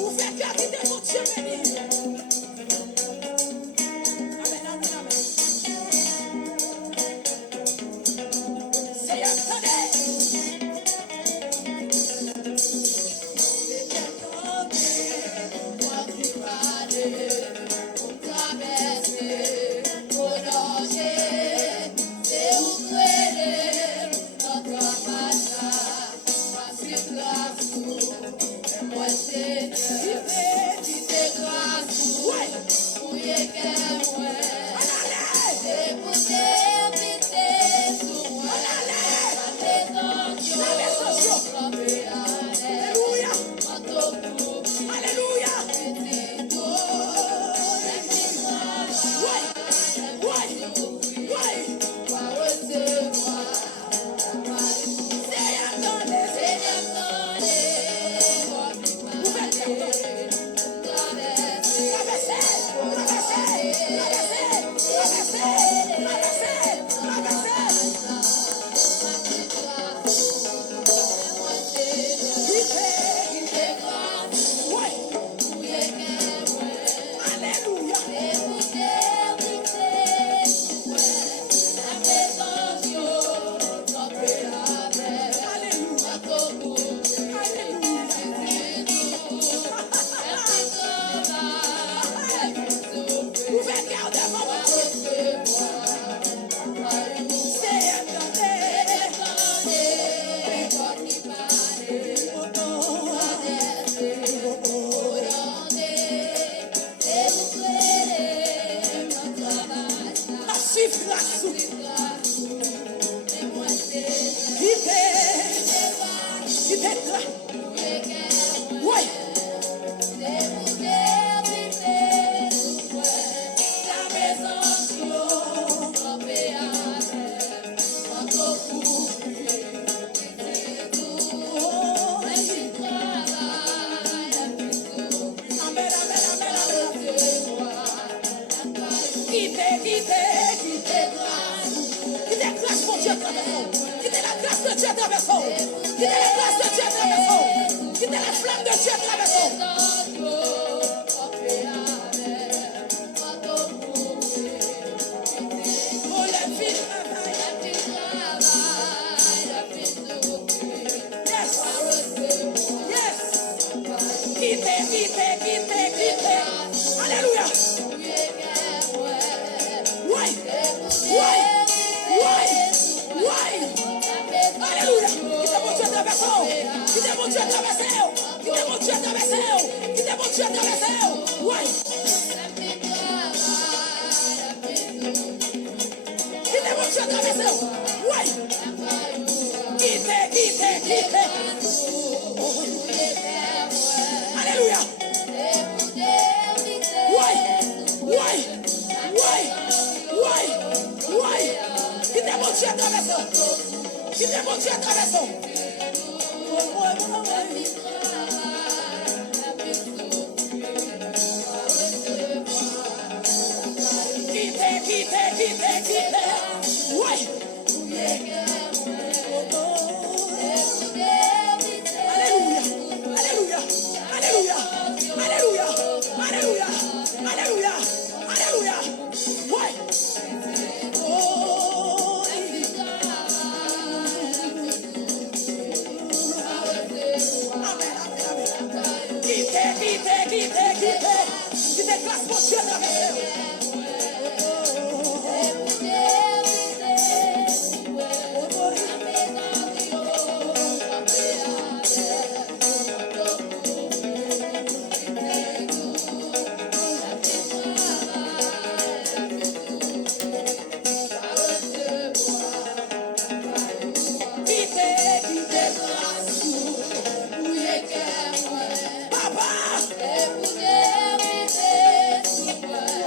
Vous faites qu'à quitter mon Dieu béni. Amen, amen, amen. Seigneur, attendez.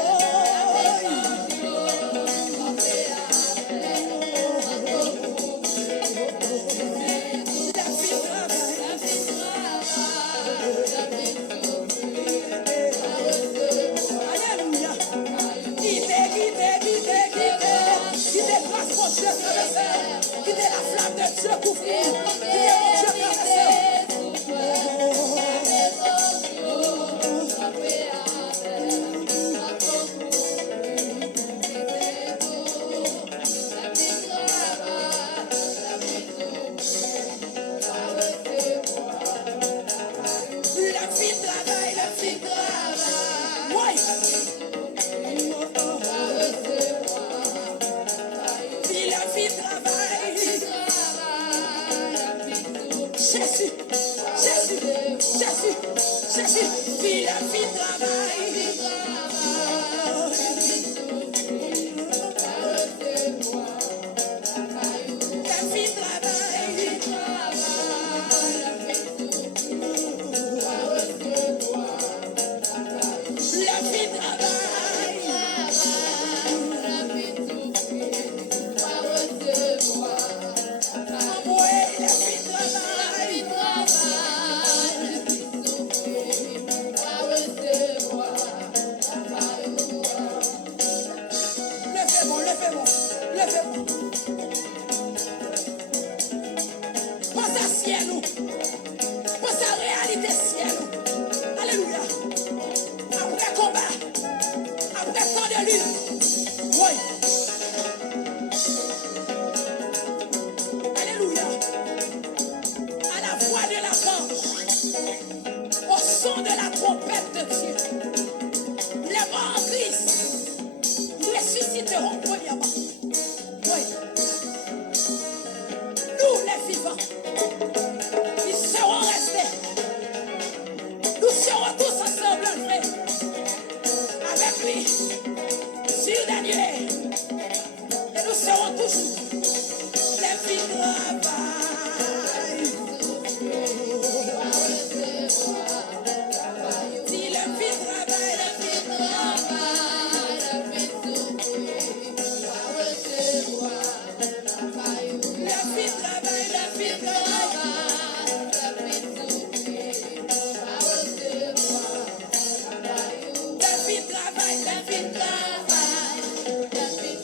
Oh vie de travail, la vie de travail. Ouais. Vie, la vie de travail. Jésus, Jésus, Jésus, Jésus. Vie, la vie de travail. La vie de travail. La vie de travail. Envoyez la vie de travail. Levez-moi, levez-moi, levez-moi. Pense à ciel, pense à réalité ciel. Alléluia. Après combat, après temps de lutte. Oui. Alléluia. À la voix de la panche, au son de la trompette de Dieu, les morts en Christ ressusciteront premièrement. Oui. Nous, les vivants, ils seront restés. Nous serons tous ensemble enlevés avec lui sur Daniel. Et nous serons toujours les vies de travail. Si les vies de travail, les vies de la vie de travail, la vie de la vie de travail, la vie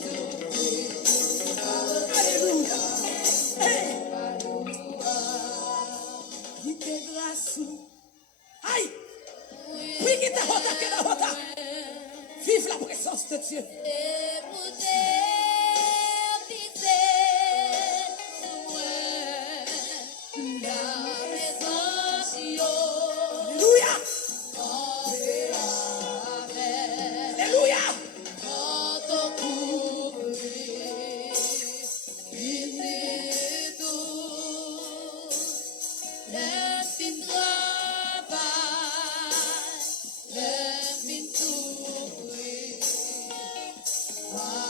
de Alléluia. Hey. Il te grâce. Aïe. Oui, qui t'a attaqué dans votre. Vive la présence de Dieu. Alléluia. Alléluia. Wow.